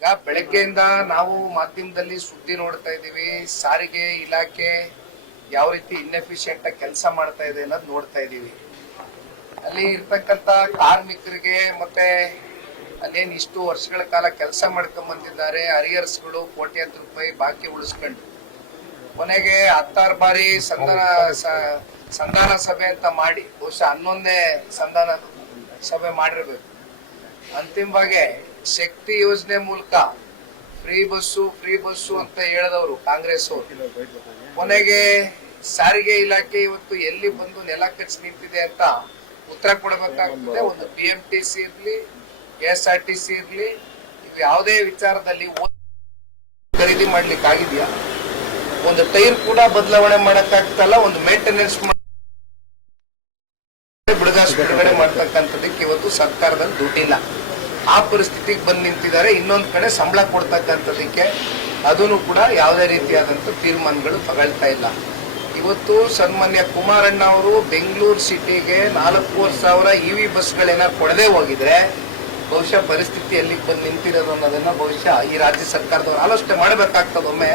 ಈಗ ಬೆಳಗ್ಗೆಯಿಂದ ನಾವು ಮಾಧ್ಯಮದಲ್ಲಿ ಸುದ್ದಿ ನೋಡ್ತಾ ಇದೀವಿ. ಸಾರಿಗೆ ಇಲಾಖೆ ಯಾವ ರೀತಿ ಇನ್ಎಫಿಷಿಯಂಟ್ ಆಗಿ ಕೆಲಸ ಮಾಡ್ತಾ ಇದೆ ಅನ್ನೋದು ನೋಡ್ತಾ ಇದೀವಿ. ಅಲ್ಲಿ ಇರ್ತಕ್ಕಂತ ಕಾರ್ಮಿಕರಿಗೆ ಮತ್ತೆ ಅಲ್ಲೇನ್ ಇಷ್ಟು ವರ್ಷಗಳ ಕಾಲ ಕೆಲಸ ಮಾಡ್ಕೊಂಡ್ ಬಂದಿದ್ದಾರೆ, ಅರಿಯರ್ಸ್ಗಳು ಕೋಟ್ಯಾಂತರ ರೂಪಾಯಿ ಬಾಕಿ ಉಳಿಸ್ಕೊಂಡು ಕೊನೆಗೆ 16 ಬಾರಿ ಸಂಧಾನ ಸಭೆ ಅಂತ ಮಾಡಿ ಬಹುಶಃ 11ನೇ ಸಂಧಾನ ಸಭೆ ಮಾಡಿರ್ಬೇಕು. ಅಂತಿಮವಾಗಿ ಶಕ್ತಿ ಯೋಜನೆ ಮೂಲಕ ಫ್ರೀ ಬಸ್ಸು ಅಂತ ಹೇಳಿದವರು ಕಾಂಗ್ರೆಸ್ ಅವರು ಕೊನೆಗೆ ಸಾರಿಗೆ ಇಲಾಖೆ ಇವತ್ತು ಎಲ್ಲಿ ಬಂದು ನೆಲ ಕಚ್ಚಿ ನಿಂತಿದೆ ಅಂತ ಉತ್ತರ ಕೊಡಬೇಕಾಗ್ತದೆ. ಒಂದು BMTC ಇರ್ಲಿ, KSRTC ಇರ್ಲಿ, ಇವು ಯಾವುದೇ ವಿಚಾರದಲ್ಲಿ ಖರೀದಿ ಮಾಡ್ಲಿಕ್ಕೆ ಆಗಿದ್ಯಾ? ಒಂದು ಟೈರ್ ಕೂಡ ಬದಲಾವಣೆ ಮಾಡಕ್ಕಾಗ್ತಲ್ಲ. ಒಂದು ಮೇಂಟೆನೆನ್ಸ್ ಬಿಡುಗಡೆ ಮಾಡ್ತಕ್ಕಂಥದಕ್ಕೆ ಇವತ್ತು ಸರ್ಕಾರದಲ್ಲಿ ದುಡ್ಡಿಲ್ಲ. ಆ ಪರಿಸ್ಥಿತಿಗೆ ಬಂದು ನಿಂತಿದ್ದಾರೆ. ಇನ್ನೊಂದು ಕಡೆ ಸಂಬಳ ಕೊಡ್ತಕ್ಕಂಥದಕ್ಕೆ ಅದನ್ನು ಕೂಡ ಯಾವುದೇ ರೀತಿಯಾದಂತ ತೀರ್ಮಾನಗಳು ತಗೊಳ್ತಾ ಇಲ್ಲ. ಇವತ್ತು ಸನ್ಮಾನ್ಯ ಕುಮಾರಣ್ಣ ಅವರು ಬೆಂಗಳೂರು ಸಿಟಿಗೆ 4,500 EV ಬಸ್ಗಳೇನ ಕೊಡದೆ ಹೋಗಿದ್ರೆ ಬಹುಶಃ ಪರಿಸ್ಥಿತಿ ಎಲ್ಲಿಗೆ ಬಂದು ನಿಂತಿರೋದು ಅನ್ನೋದನ್ನ ಬಹುಶಃ ಈ ರಾಜ್ಯ ಸರ್ಕಾರದವರು ಆಲೋಚನೆ ಮಾಡಬೇಕಾಗ್ತದೆ ಒಮ್ಮೆ.